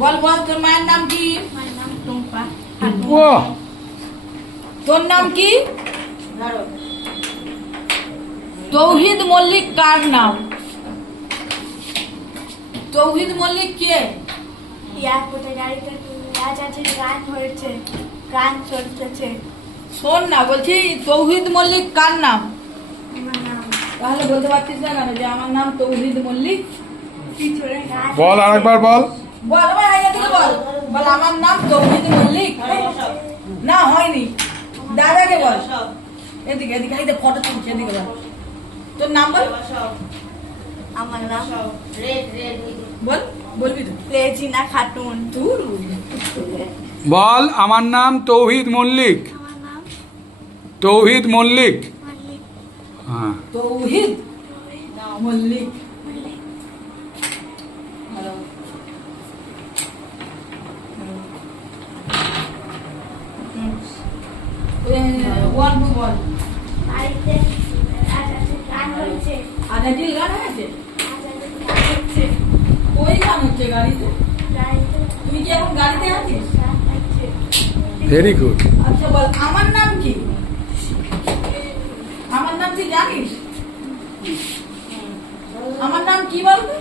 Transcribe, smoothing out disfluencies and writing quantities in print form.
বল বল তোর মায়ের নাম কি? মায়ের নাম টুম্পা। তোর নাম কি? তৌহিদ মল্লিক কার নাম? তৌহিদ মল্লিক কে? এয়ারপোর্টে গাড়িতে আজ আছে, গান হয়েছে, গান চলতেছে। শোন না, বলছি তৌহিদ মল্লিক কার নাম? আমার নাম তাহলে বলতে পারছিস না কেন যে আমার নাম তৌহিদ মল্লিক? পিছনে গান বল আরেকবার বল। বল আমার আগে থেকে বল। বল আমার নাম তৌহিদ মল্লিক। না হয়নি, দাদাকে বল। এদিকে এদিকে এই ফটো তুলছি, এদিকে বল। তোর নাম বল। আমার নাম বল, বলবি তো? রেজিনা খাতুন। তুই বল আমার নাম তৌহিদ মল্লিক। আমার নাম তৌহিদ মল্লিক। মল্লিক। হ্যাঁ। তৌহিদ মল্লিক। ভালো। ওয়ান টু বল। বাড়িতে আজ আছে, গান হয়েছে, আজাদিল গান হয়েছে? আজ আছে, গান হচ্ছে, ওই গান হচ্ছে গাড়িতে? গাড়িতে তুই কি এখন গাড়িতে আছিস? গান হচ্ছে। Very good. আচ্ছা বল আমার নাম কি? আমার নাম তুই জানিস? আমার নাম কি বলতো?